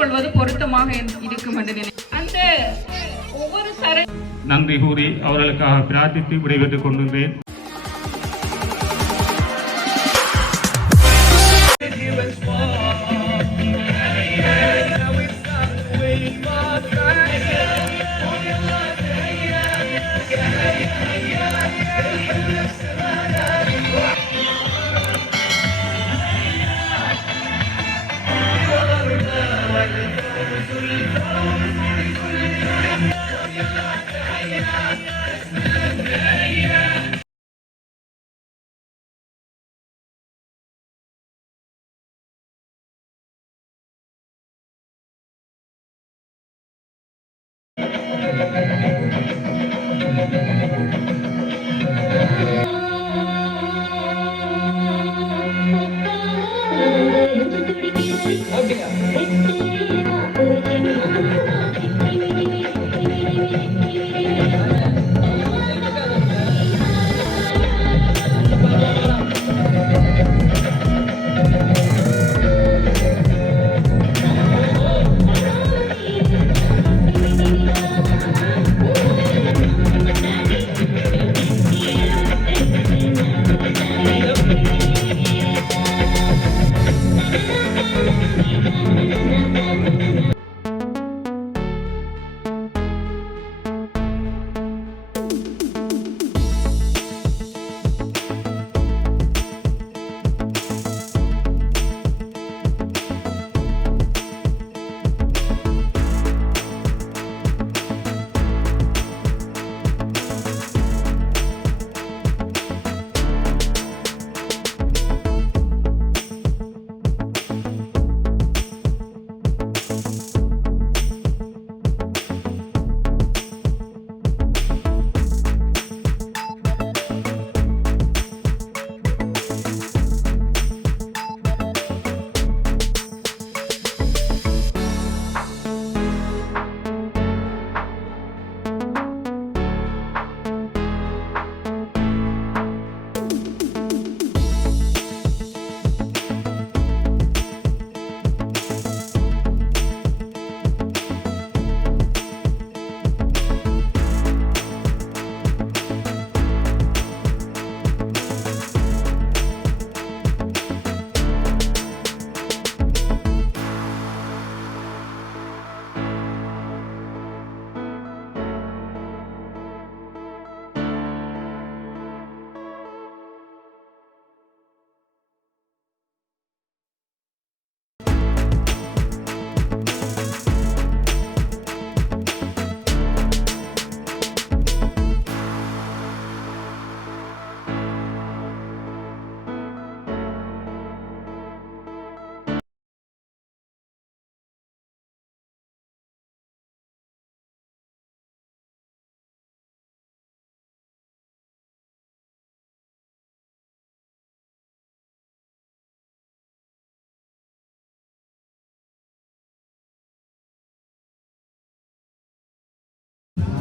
ஏற்றுக்கொள்வது பொருத்தமாக இருக்கும் என்று அந்த ஒவ்வொரு சர நன்றி கூறி அவர்களுக்காக பிரார்த்தித்து விடைபெற்றுக் கொண்டிருந்தேன்.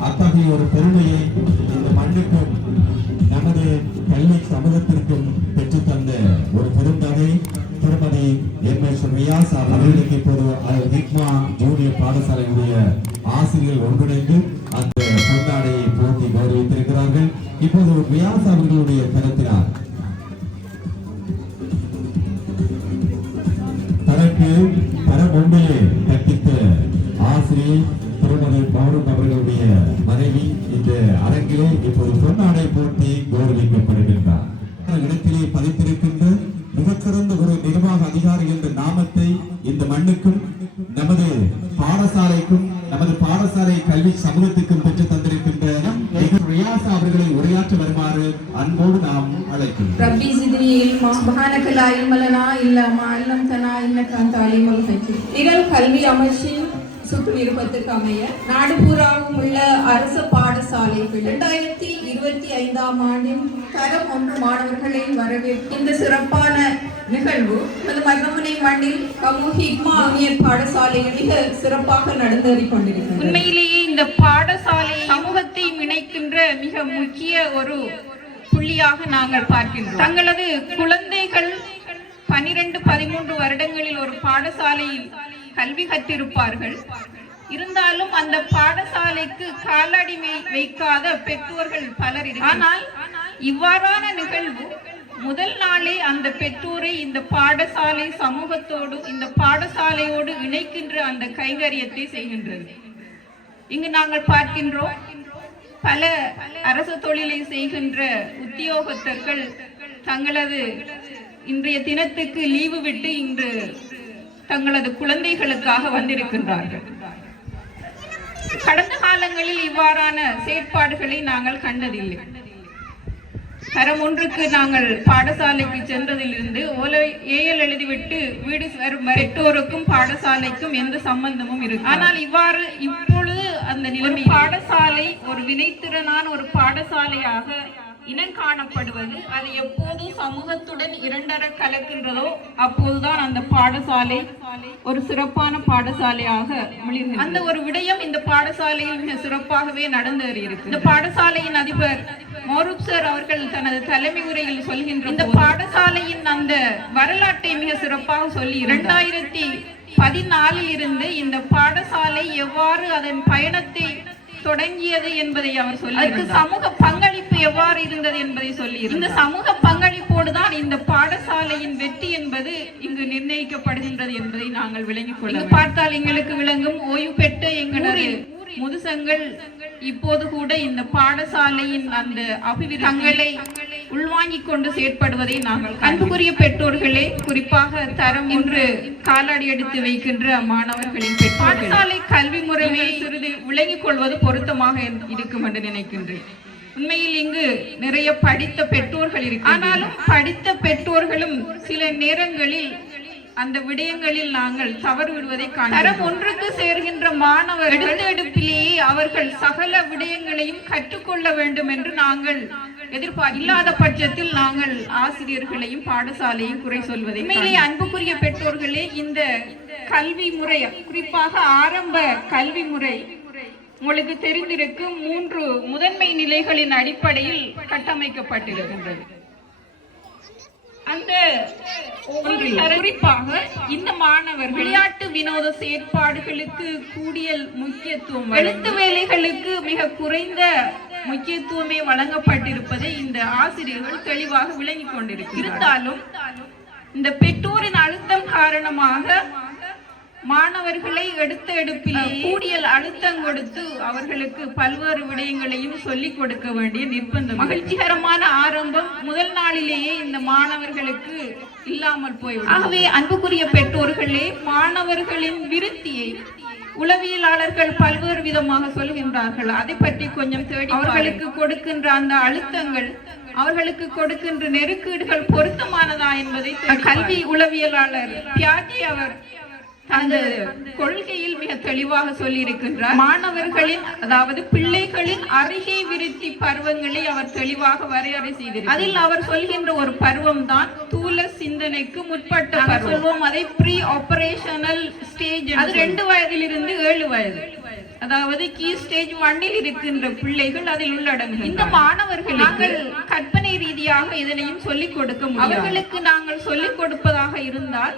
அத்தகைய ஒரு பெருமையை இந்த மண்ணுக்கும் நமது கல்வி சமூகத்திற்கும் பெற்றுத்தந்த ஒரு பெருந்தகை திருமதி எம் எஸ் ரியாஸ் அவர்களுக்கு இப்போது ஹிக்மா ஜூனியர் பாடசாலையுடைய ஆசிரியர் ஒன்றிணைந்து அந்த பொன்னாடையை போட்டி கௌரவித்திருக்கிறார்கள். இப்போது ரியாஸ் அவர்களுடைய தினத்தினார் தனக்கு தரம் ஒன்றிலே கற்பித்த ஆசிரியர் திருமதி பவரும் அவர்களுடைய மனைவி இந்த அரங்கிலே இப்போது பொன்னாடை போட்டி கௌரவிக்கப்படுகின்றார். இடத்திலே பதித்திருக்கின்ற மிகச்சிறந்த ஒரு நிர்வாக அதிகாரி என்ற நாமத்தை இந்த மண்ணுக்கும் நமது பாடசாலைக்கும் நமது பாடசாலை கல்வி சமூகத்துக்கும் பெற்று தந்திருக்கின்ற அவர்களை உரையாற்ற வருமாறு அன்போடு நாம் அழைக்கிறோம் ரப்பி சிதினி மா அல்லம்தனா கல்வி அமைச்சின் சுற்றுநிருபத்துக்கு அமைய நாடுபூராவும் உள்ள அரசு பாடசாலைகள் இரண்டாயிரத்தி இருபத்தி ஐந்தாம் ஆண்டின் தரம் ஒன்று மாணவர்களை வரவேற்கும் இந்த சிறப்பான நிகழ்வு நமது மர்மமுனை மண்ணில் கமுகி இக்மா யூனியன் பாடசாலையில் மிக சிறப்பாக நடந்தேறிக் கொண்டிருக்கிறது. உண்மையிலேயே இந்த பாடசாலை சமூகத்தை இணைக்கின்ற மிக முக்கிய ஒரு புள்ளியாக நாங்கள் பார்க்கின்றோம். தங்களது குழந்தைகள் பனிரெண்டு பதிமூன்று வருடங்களில் ஒரு பாடசாலையில் கல்வி கற்றிருப்பார்கள் இருந்தாலும் அந்த பாடசாலைக்கு காலடிமை வைக்காத பெற்றோர்கள் பலர். ஆனால் இவ்வாறான நிகழ்வு முதல் நாளே அந்த பெற்றோரை இந்த பாடசாலை சமூகத்தோடு இந்த பாடசாலையோடு இணைக்கின்ற அந்த கைங்கரியத்தை செய்கின்றது இங்கு நாங்கள் பார்க்கின்றோம் பல அரசு தொழிலை செய்கின்ற உத்தியோகத்தர்கள் தங்களது இன்றைய தினத்துக்கு லீவு விட்டு இன்று தங்களது குழந்தைகளுக்காக வந்திருக்கின்றார்கள். கடந்த காலங்களில் இவ்வாறான செயற்பாடுகளை நாங்கள் கண்டதில்லை. தரம் ஒன்றுக்கு நாங்கள் பாடசாலைக்கு சென்றதிலிருந்து ஓலை ஏஎல் எழுதிவிட்டு வீடு வரும் பெற்றோருக்கும் பாடசாலைக்கும் எந்த சம்பந்தமும் இருக்கு ஆனால் இவ்வாறு இப்பொழுது அந்த நிலைமை பாடசாலை ஒரு வினைத்திறனான ஒரு பாடசாலையாக இனம் காணப்படுவது அது எப்போது சமூகத்துடன் இரண்டர கலக்கின்றதோ அப்போதுதான் அந்த பாடசாலை ஒரு சிறப்பான பாடசாலையாக அந்த ஒரு விடயம் இந்த பாடசாலையில் மிக சிறப்பாகவே நடந்தேறியிருக்கு இந்த பாடசாலையின் அதிபர் மோரூப் சார் அவர்கள் தனது தலைமை உரையில் சொல்கின்ற இந்த பாடசாலையின் அந்த வரலாற்றை மிக சிறப்பாக சொல்லி இரண்டாயிரத்தி பதினாலில் இருந்து இந்த பாடசாலை எவ்வாறு அதன் பயணத்தை தொடங்கியது என்பதை அவர் சொல்லி அதுக்கு சமூக பங்களிப்பு எவ்வாறு இருந்தது என்பதை சொல்லி இந்த சமூக பங்களிப்போடு தான் இந்த பாடசாலையின் வெற்றி என்பது இங்கு நிர்ணயிக்கப்படுகின்றது என்பதை நாங்கள் விளங்கிக் கொள்ள பார்த்தால் எங்களுக்கு விளங்கும் ஓய்வு பெற்ற எங்களது முதுசங்கள் இப்போது கூட இந்த பாடசாலையின் அந்த அபிவிருத்தி தங்களை உள்வாங்கிக் கொண்டு செயற்படுவதை நாங்கள் அன்புக்குரிய பெற்றோர்களே குறிப்பாக தரம் இன்று காலடி எடுத்து வைக்கின்ற மாணவர்களின் பாடசாலை கல்வி முறையை சிறிது விளங்கிக் கொள்வது பொருத்தமாக இருக்கும் என்று நினைக்கின்றேன். உண்மையில் இங்கு நிறைய படித்த பெற்றோர்கள் இருக்கு ஆனாலும் படித்த பெற்றோர்களும் சில நேரங்களில் அந்த விடயங்களில் நாங்கள் தவறு விடுவதை தரம் ஒன்றுக்கு சேர்கின்ற மாணவர் எடுப்பிலேயே அவர்கள் சகல விடயங்களையும் கற்றுக்கொள்ள வேண்டும் என்று நாங்கள் எதிர்பார்க்க இல்லாத பட்சத்தில் நாங்கள் ஆசிரியர்களையும் பாடசாலையும் குறை சொல்வதை உண்மையிலேயே அன்புக்குரிய பெற்றோர்களே இந்த கல்வி முறை குறிப்பாக ஆரம்ப கல்வி முறை உங்களுக்கு தெரிந்திருக்கும் மூன்று முதன்மை நிலைகளின் அடிப்படையில் கட்டமைக்கப்பட்டிருக்கின்றது. அந்த குறிப்பாக இந்த மாணவர் விளையாட்டு வினோத செயற்பாடுகளுக்கு கூடிய முக்கியத்துவம் எழுத்து வேலைகளுக்கு மிக குறைந்த முக்கியத்துவமே வழங்கப்பட்டிருப்பதை இந்த ஆசிரியர்கள் தெளிவாக விளங்கிக் கொண்டிருக்கிறார் இருந்தாலும் இந்த பெற்றோரின் அழுத்தம் காரணமாக மாணவர்களை எடுத்த எடுப்பில் கூடியல் அழுத்தம் கொடுத்து அவர்களுக்கு பல்வேறு விடயங்களையும் சொல்லிக் கொடுக்க வேண்டிய நிர்பந்தம். மகிழ்ச்சிகரமான ஆரம்பம் முதல் நாளிலேயே இந்த மாணவர்களுக்கு இல்லாமல் போய்விடும். ஆகவே அன்புக்குரிய பெற்றோர்களே மாணவர்களின் விருத்தியை உளவியலாளர்கள் பல்வேறு விதமாக சொல்கின்றார்கள். அதை பற்றி கொஞ்சம் தேடி அவர்களுக்கு கொடுக்கின்ற அந்த அழுத்தங்கள் அவர்களுக்கு கொடுக்கின்ற நெருக்கீடுகள் பொருத்தமானதா என்பதை கல்வி உளவியலாளர் பியாஜி அவர் தனது கொள்கையில் மிக தெளிவாக சொல்லி இருக்கின்றார் மாணவர்களின் அதாவது பிள்ளைகளின் அருகே விருத்தி பருவங்களை அவர் தெளிவாக வரையறை செய்திருக்கிறார். அதில் அவர் சொல்கின்ற ஒரு பருவம் தான் தூல சிந்தனைக்கு முற்பட்ட சொல்வோம் அதை ப்ரீ ஆபரேஷனல் ஸ்டேஜ் அது ரெண்டு வயதிலிருந்து ஏழு வயது. அதாவது கீ ஸ்டேஜ் ஒன்னில் இருக்கின்ற பிள்ளைகள் அதில் உள்ளடங்கும் இந்த மாணவர்கள் நாங்கள் கற்பனை ரீதியாக இதனையும் சொல்லிக் கொடுக்க முடியும் அவர்களுக்கு நாங்கள் சொல்லிக் கொடுப்பதாக இருந்தால்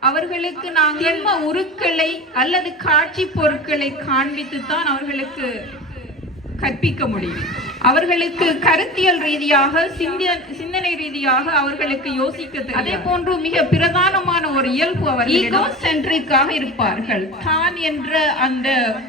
அவர்களுக்கு நாங்கள் உருக்களை அல்லது காட்சி பொருட்களை காண்பித்து தான் அவர்களுக்கு கற்பிக்க முடியும். அவர்களுக்கு கருத்தியல் ரீதியாக சிந்திய சிந்தனை ரீதியாக அவர்களுக்கு யோசிக்க தெரியும். அதே போன்று மிக பிரதானமான ஒரு இயல்பு அவர் சென்ட்ரிக்காக இருப்பார்கள் தான் என்ற அந்த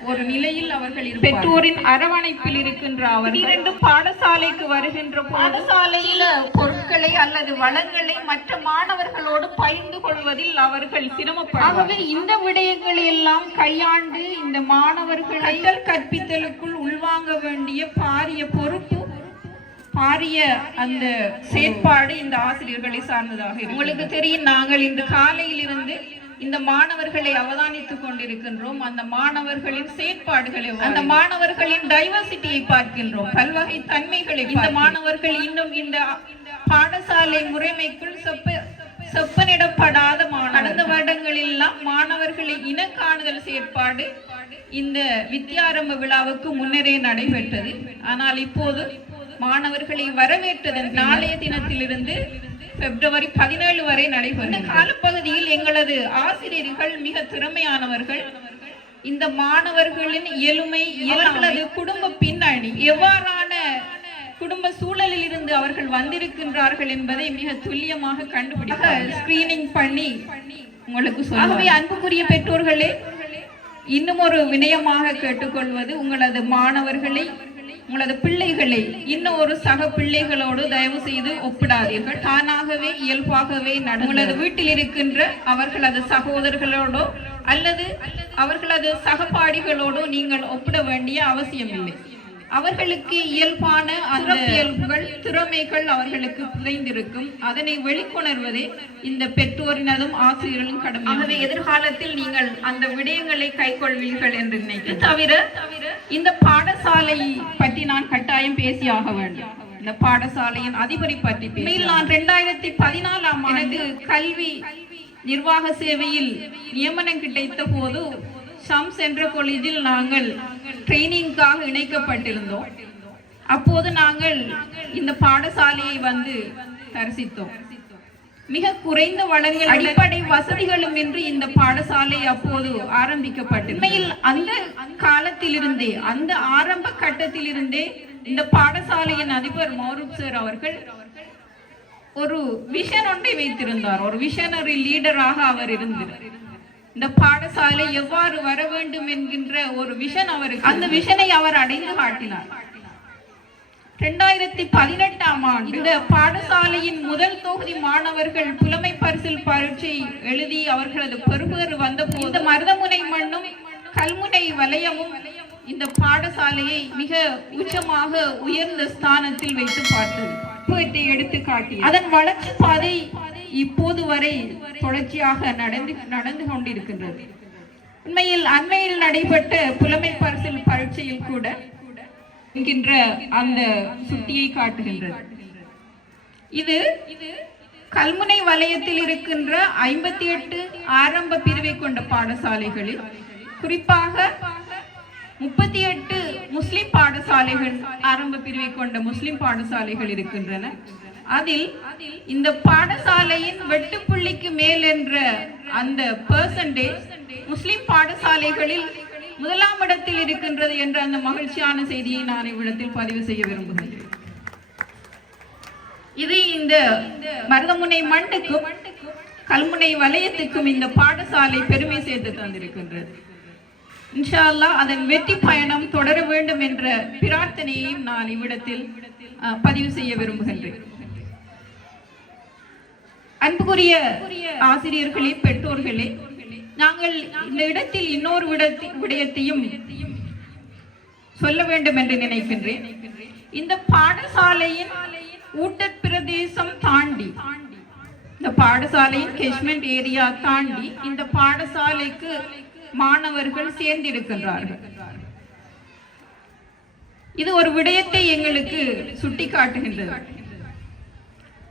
ஒரு நிலையில் அவர்கள். பெற்றோரின் அரவணைப்பில் இருக்கின்ற அவர் இரண்டு பாடசாலைக்கு வருகின்ற பாடசாலையில பொருட்களை அல்லது வளங்களை மற்ற மாணவர்களோடு பகிர்ந்து கொள்வதில் அவர்கள் சிரமப்படுவார்கள் ஆகவே இந்த விடயங்களை எல்லாம் கையாண்டு இந்த மாணவர்கள் கற்பித்தலுக்குள் உள்வாங்க வேண்டிய பாரிய பொறுப்பு பாரிய அந்த செயற்பாடு இந்த ஆசிரியர்களை சார்ந்ததாக. உங்களுக்கு தெரியும் நாங்கள் இன்று காலையில் இருந்து இந்த மாணவர்களை அவதானித்துக் கொண்டிருக்கின்றோம். அந்த மாணவர்களின் செயற்பாடுகளை அந்த மாணவர்களின் டைவர்சிட்டியை பார்க்கின்றோம். பல்வகை தன்மைகளை இந்த மாணவர்கள் இன்னும் இந்த பாடசாலை முறைமைக்குள் செப்ப செப்பனிடப்படாத கடந்த வருடங்களெல்லாம் மாணவர்களை இனக்காணுதல் செயற்பாடு இந்த வித்யாரம்ப விழாவுக்கு முன்னரே நடைபெற்றது. ஆனால் இப்போது மாணவர்களை வரவேற்றதன் நாளைய தினத்திலிருந்து பிப்ரவரி பதினேழு வரை நடைபெறும் இந்த காலப்பகுதியில் எங்களது ஆசிரியர்கள் மிக திறமையானவர்கள். இந்த மாணவர்களின் இயலுமை இயல்களது குடும்ப பின்னணி எவ்வாறான குடும்ப சூழலில் இருந்து அவர்கள் வந்திருக்கின்றார்கள் என்பதை மிக துல்லியமாக கண்டுபிடிக்க ஸ்கிரீனிங் பண்ணி உங்களுக்கு ஆகவே அன்புக்குரிய பெற்றோர்களே இன்னும் ஒரு வினயமாக கேட்டுக்கொள்வது உங்களது மாணவர்களை உங்களது பிள்ளைகளை இன்னும் ஒரு சக பிள்ளைகளோடு தயவு செய்து ஒப்பிடாதீர்கள். தானாகவே இயல்பாகவே உங்களது வீட்டில் இருக்கின்ற அவர்களது சகோதரர்களோடோ அல்லது அவர்களது சகபாடிகளோடோ நீங்கள் ஒப்பிட வேண்டிய அவசியமில்லை. அவர்களுக்கு இயல்பான அந்த இயல்புகள் திறமைகள் அவர்களுக்கு புதைந்திருக்கும். அதனை வெளிக்கொணர்வதே இந்த பெற்றோரினதும் ஆசிரியர்களும் கடமை எதிர்காலத்தில் நீங்கள் அந்த விடயங்களை கைக்கொள்வீர்கள் என்று நினைக்கிறேன். தவிர இந்த பாடசாலை பற்றி நான் கட்டாயம் பேசியாக வேண்டும். இந்த பாடசாலையின் அதிபரை பற்றி பேச நான் ரெண்டாயிரத்தி பதினாலாம் ஆண்டு கல்வி நிர்வாக சேவையில் நியமனம் கிடைத்த போது ஷம்ஸ் என்ற காலேஜில் நாங்கள் ட்ரைனிங்காக இணைக்கப்பட்டிருந்தோம். அப்போது நாங்கள் இந்த பாடசாலையை வந்து தரிசித்தோம். மிக குறைந்த வளங்கள் அடிப்படை வசதிகளும் இன்றி இந்த பாடசாலை அப்போது ஆரம்பிக்கப்பட்டது. உண்மையில் அந்த காலத்திலிருந்தே அந்த ஆரம்ப கட்டத்திலிருந்தே இந்த பாடசாலையின் அதிபர் மௌரூப் சார் அவர்கள் ஒரு விஷன் ஒன்றை வைத்திருந்தார். ஒரு விஷனரி லீடராக அவர் இருந்தார் இந்த பாடசாலை எவ்வாறு வர வேண்டும் என்கின்ற ஒரு விஷன் அவருக்கு. அந்த விஷனை அவர் அடைந்து காட்டினார். இரண்டாயிரத்தி பதினெட்டாம் ஆண்டு இந்த பாடசாலையின் முதல் தொகுதி மாணவர்கள் புலமை பரிசில் பரீட்சை எழுதி அவர்களது பெறுபேறு வந்தபோது இந்த மருதமுனை மண்ணும் கல்முனை வலயமும் இந்த பாடசாலையை மிக உச்சமாக உயர்ந்த ஸ்தானத்தில் வைத்து பார்த்தது. எடுத்து காட்டி அதன் வளர்ச்சி பாதை இப்போது வரை தொடர்ச்சியாக நடந்து நடந்து கொண்டிருக்கின்றது. உண்மையில் அண்மையில் நடைபெற்ற புலமை பரிசில் பரீட்சையில் கூட என்கின்ற அந்த சுட்டியை காட்டுகின்றது. இது கல்முனை வலயத்தில் இருக்கின்ற ஐம்பத்தி எட்டு ஆரம்ப பிரிவை கொண்ட பாடசாலைகளில் குறிப்பாக முப்பத்தி எட்டு முஸ்லிம் பாடசாலைகள் ஆரம்ப பிரிவை கொண்ட முஸ்லிம் பாடசாலைகள் இருக்கின்றன. அதில் இந்த பாடசாலையின் வெட்டுப்புள்ளிக்கு மேல் என்ற அந்த பெர்சன்டேஜ் முஸ்லிம் பாடசாலைகளில் முதலாம் இடத்தில் இருக்கின்றது என்ற அந்த மகிழ்ச்சியான செய்தியை நான் இவ்விடத்தில் பதிவு செய்ய விரும்புகிறேன். இது இந்த மருதமுனை மண்ணுக்கும் கல்முனை வலயத்துக்கும் இந்த பாடசாலை பெருமை சேர்த்து தந்திருக்கின்றது. இன்ஷா அல்லாஹ் அதன் வெற்றி பயணம் தொடர வேண்டும் என்ற பிரார்த்தனையையும் நான் இவ்விடத்தில் பதிவு செய்ய விரும்புகின்றேன். அன்புக்குரிய ஆசிரியர்களே பெற்றோர்களே நாங்கள் இந்த இடத்தில் இன்னொரு விடயத்தையும் சொல்ல வேண்டும் என்று நினைக்கின்றேன். இந்த பாடசாலையின் ஊட்டப்பிரதேசம் தாண்டி இந்த பாடசாலையின் கெஷ்மெண்ட் ஏரியா தாண்டி இந்த பாடசாலைக்கு மாணவர்கள் சேர்ந்திருக்கின்றார்கள். இது ஒரு விடயத்தை எங்களுக்கு சுட்டிக்காட்டுகின்றது.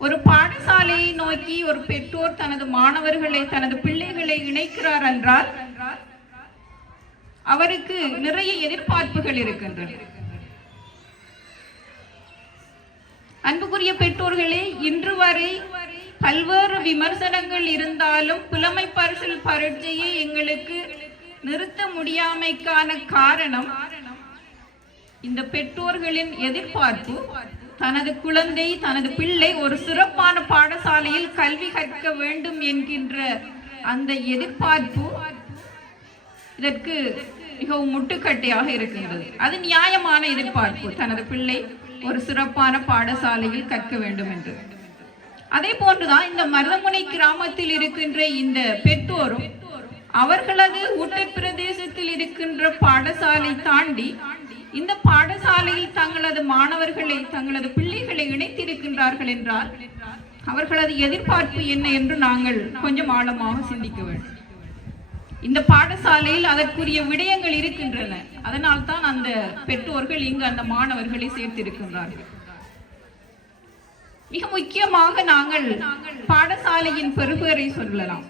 ஒரு பாடசாலையை நோக்கி ஒரு பெற்றோர் தனது மாணவர்களை தனது பிள்ளைகளை இணைக்கிறார் என்றால் அவருக்கு நிறைய எதிர்பார்ப்புகள் இருக்கின்றன. அன்புக்குரிய பெற்றோர்களே இன்று வரை பல்வேறு விமர்சனங்கள் இருந்தாலும் புலமை பரிசில் பரீட்சையை எங்களுக்கு நிறுத்த முடியாமைக்கான காரணம் இந்த பெற்றோர்களின் எதிர்பார்ப்பு. தனது குழந்தை தனது பிள்ளை ஒரு சிறப்பான பாடசாலையில் கல்வி கற்க வேண்டும் என்கின்ற அந்த எதிர்பார்ப்பு இதற்கு மிகவும் முட்டுக்கட்டையாக இருக்கின்றது. அது நியாயமான எதிர்பார்ப்பு. தனது பிள்ளை ஒரு சிறப்பான பாடசாலையில் கற்க வேண்டும் என்று. அதே போன்றுதான் இந்த மருதமுனை கிராமத்தில் இருக்கின்ற இந்த பெற்றோரும் அவர்களது உத்தரப்பிரதேசத்தில் இருக்கின்ற பாடசாலை தாண்டி இந்த பாடசாலையில் தங்களது மாணவர்களை தங்களது பிள்ளைகளை இணைத்திருக்கின்றார்கள் என்றால் அவர்களது எதிர்பார்ப்பு என்ன என்று நாங்கள் கொஞ்சம் ஆழமாக சிந்திக்க வேண்டும். இந்த பாடசாலையில் அதற்குரிய விடயங்கள் இருக்கின்றன. அதனால் தான் அந்த பெற்றோர்கள் இங்கு அந்த மாணவர்களை சேர்த்திருக்கின்றார்கள். மிக முக்கியமாக நாங்கள் பாடசாலையின் பெறுபேரை சொல்லலாம்.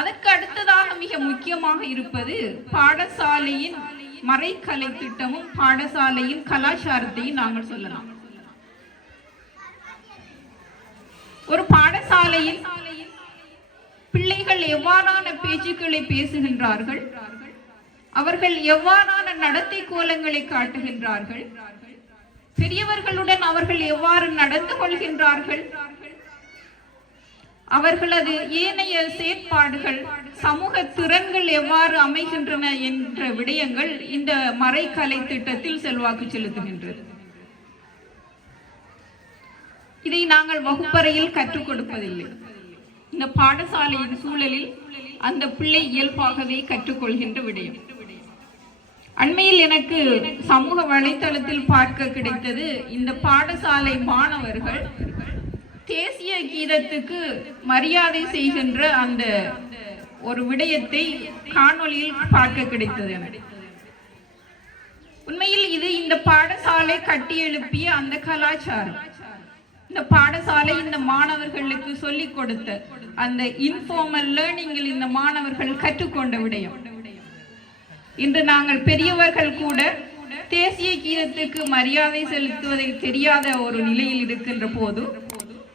அதற்கு அடுத்ததாக மிக முக்கியமாக இருப்பது பாடசாலையின் மறைக்கலை திட்டமும் பாடசாலையின் கலாச்சாரத்தையும் நாங்கள் சொல்லலாம். ஒரு பாடசாலையில் பிள்ளைகள் எவ்வாறான பேச்சுக்களை பேசுகின்றார்கள்? அவர்கள் எவ்வாறான நடத்தை கோலங்களை காட்டுகின்றார்கள்? பெரியவர்களுடன் அவர்கள் எவ்வாறு நடந்து கொள்கின்றார்கள்? அவர்களது ஏனைய செயற்பாடுகள் சமூக திறன்கள் எவ்வாறு அமைகின்றன என்ற விடயங்கள் இந்த மறைக்கலை திட்டத்தில் செல்வாக்கு செலுத்துகின்றது. இதை நாங்கள் வகுப்பறையில் கற்றுக் கொடுப்பதில்லை. இந்த பாடசாலையின் சூழலில் அந்த பிள்ளை இயல்பாகவே கற்றுக்கொள்கின்ற விடயம். அண்மையில் எனக்கு சமூக வலைத்தளத்தில் பார்க்க கிடைத்தது இந்த பாடசாலை மாணவர்கள் தேசிய கீதத்துக்கு மரியாதை செய்கின்ற அந்த ஒரு விடயத்தை காணொலியில் பார்க்க கிடைத்தது. உண்மையில் இது இந்த பாடசாலை கட்டியெழுப்பிய அந்த கலாச்சாரம். இந்த பாடசாலை இந்த மாணவர்களுக்கு சொல்லிக் கொடுத்த அந்த இன்ஃபார்மல் லேர்னிங்கில் இந்த மாணவர்கள் கற்றுக்கொண்ட விடயம். இன்று நாங்கள் பெரியவர்கள் கூட தேசிய கீதத்துக்கு மரியாதை செலுத்துவதை தெரியாத ஒரு நிலையில் இருக்கின்ற போது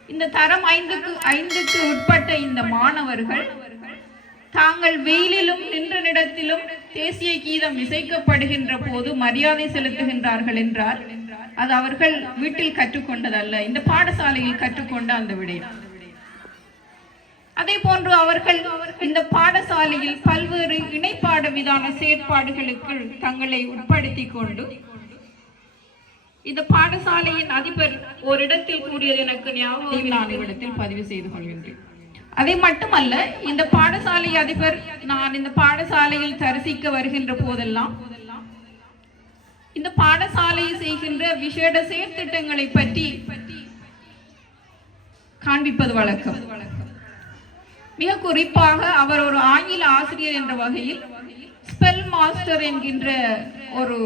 இந்த தரம் ஐந்துக்கு ஐந்துக்கு உட்பட்ட இந்த மாணவர்கள் தாங்கள் வெயிலிலும் நின்ற நிலத்திலும் தேசிய கீதம் இசைக்கப்படுகின்ற போது மரியாதை செலுத்துகின்றார்கள் என்றார் அது அவர்கள் வீட்டில் கற்றுக்கொண்டதல்ல. இந்த பாடசாலையில் கற்றுக்கொண்ட அந்த விடயம். அதே போன்று அவர்கள் இந்த பாடசாலையில் பல்வேறு இணைப்பாட விதான செயற்பாடுகளுக்கு தங்களை உட்படுத்திக் கொண்டு இந்த பாடசாலையின் அதிபர் ஒரு இடத்தில் கூறியது எனக்கு ஞாபகம் நான் பதிவு செய்து கொள்கின்றேன். அதை மட்டுமல்ல இந்த பாடசாலை அதிபர் நான் இந்த பாடசாலையில் தரிசிக்க வருகின்ற போதெல்லாம் இந்த பாடசாலையில் செய்கின்ற விசேட செயற்திட்டங்களை பற்றி காண்பிப்பது வழக்கம். மிக குறிப்பாக அவர் ஒரு ஆங்கில ஆசிரியர் என்ற வகையில் ஸ்பெல் மாஸ்டர் என்கின்ற ஒரு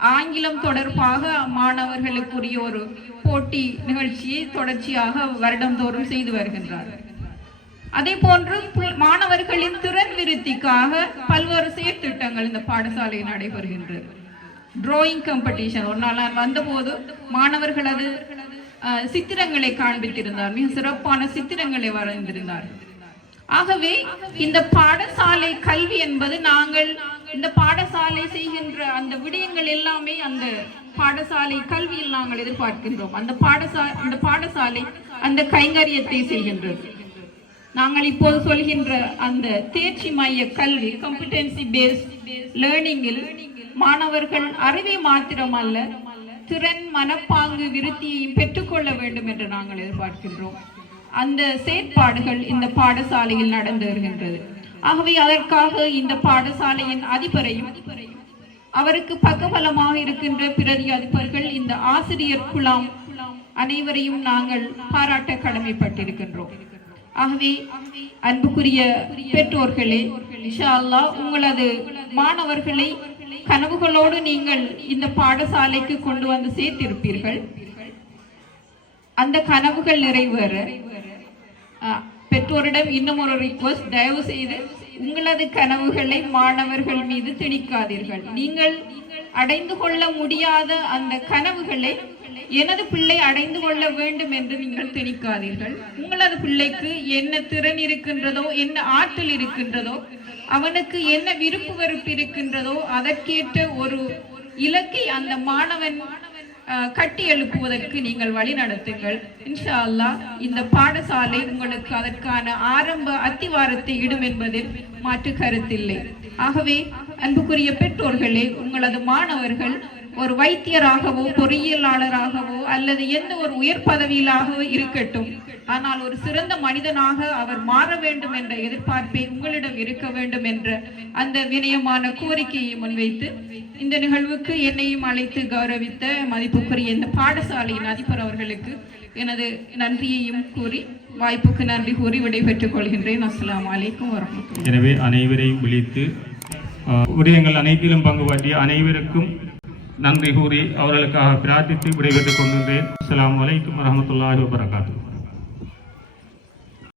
ஆங்கிலம் தொடர்பாக மாணவர்களுக்குரிய ஒரு போட்டி நிகழ்ச்சியை தொடர்ச்சியாக வருடந்தோறும் செய்து வருகின்றார். அதே போன்று புல்- மாணவர்களின் திறன் விருத்திக்காக பல்வேறு செயற்திட்டங்கள் இந்த பாடசாலையில் நடைபெறுகின்றது. டிராயிங் காம்படிஷன் ஒரு நாள் நான் வந்தபோது மாணவர்களது அஹ், சித்திரங்களை காண்பித்திருந்தார். மிக சிறப்பான சித்திரங்களை வரைந்திருந்தார் ஆகவே இந்த பாடசாலை கல்வி என்பது நாங்கள் இந்த பாடசாலை செய்கின்ற அந்த விடயங்கள் எல்லாமே அந்த பாடசாலை கல்வியில் நாங்கள் எதிர்பார்க்கின்றோம். அந்த பாடசா அந்த பாடசாலை அந்த கைங்கரியத்தை செய்கின்றது. நாங்கள் இப்போது சொல்கின்ற அந்த தேர்ச்சி மைய கல்வி காம்படென்சி பேஸ் லேர்னிங்கில் மாணவர்கள் அறிவை மாத்திரம் அல்ல திறன் மனப்பாங்கு விருத்தியையும் பெற்றுக்கொள்ள வேண்டும் என்று நாங்கள் எதிர்பார்க்கின்றோம். அந்த செயற்பாடுகள் இந்த பாடசாலையில் நடந்து வருகின்றது. ஆகவே அதற்காக இந்த பாடசாலையின் அதிபரையும் அவருக்கு பக்கபலமாக இருக்கின்ற பிரதி அதிபர்கள் இந்த ஆசிரியர் குலாம் அனைவரையும் நாங்கள் பாராட்ட கடமைப்பட்டிருக்கின்றோம். ஆகவே அன்புக்குரிய பெற்றோர்களே இன்ஷா அல்லாஹ் உங்களது மாணவர்களை கனவுகளோடு நீங்கள் இந்த பாடசாலைக்கு கொண்டு வந்து சேர்த்திருப்பீர்கள். அந்த கனவுகள் நிறைவேற. அஹ், பெற்றோரிடம் இன்னும் ஒரு ரிக்வஸ்ட் தயவு செய்து உங்களது கனவுகளை மாணவர்கள் மீது திணிக்காதீர்கள். நீங்கள் அடைந்து கொள்ள முடியாத அந்த கனவுகளை எனது பிள்ளை அடைந்து கொள்ள வேண்டும் என்று நீங்கள் திணிக்காதீர்கள். உங்களது பிள்ளைக்கு என்ன திறன் இருக்கின்றதோ என்ன ஆற்றல் இருக்கின்றதோ அவனுக்கு என்ன விருப்பு வெறுப்பு இருக்கின்றதோ அதற்கேற்ற ஒரு இலக்கை அந்த மாணவன் கட்டி எழுப்புவதற்கு நீங்கள் வழி நடத்துங்கள். இன்ஷா அல்லாஹ் இந்த பாடசாலை உங்களுக்கு அதற்கான ஆரம்ப அத்திவாரத்தை இடும் என்பதில் மாற்று கருத்தில்லை. ஆகவே அன்புக்குரிய பெற்றோர்களே உங்களது மாணவர்கள் ஒரு வைத்தியராகவோ பொறியியலாளராகவோ அல்லது எந்த ஒரு உயர் பதவியிலாகவோ இருக்கட்டும். ஆனால் ஒரு சிறந்த மனிதனாக அவர் மாற வேண்டும் என்ற எதிர்பார்ப்பை உங்களிடம் இருக்க வேண்டும் என்ற அந்த வினயமான கோரிக்கையை முன்வைத்து இந்த நிகழ்வுக்கு என்னையும் அழைத்து கௌரவித்த மதிப்புக்குரிய இந்த பாடசாலையின் அதிபர் அவர்களுக்கு எனது நன்றியையும் கூறி வாய்ப்புக்கு நன்றி கூறி விடைபெற்றுக் கொள்கின்றேன். அஸ்லாம் அலைக்கும் வரமத்துல்லாஹி எனவே அனைவரையும் விழித்து விடயங்கள் அனைத்திலும் பங்கு பற்றிய அனைவருக்கும் நன்றி கூறி அவர்களுக்காக பிரார்த்தித்து விடைபெற்றுக் கொண்டிருந்தேன். அஸ்ஸலாமு அலைக்கும் வரமத்துல்லாஹி வபரகாத்துஹு.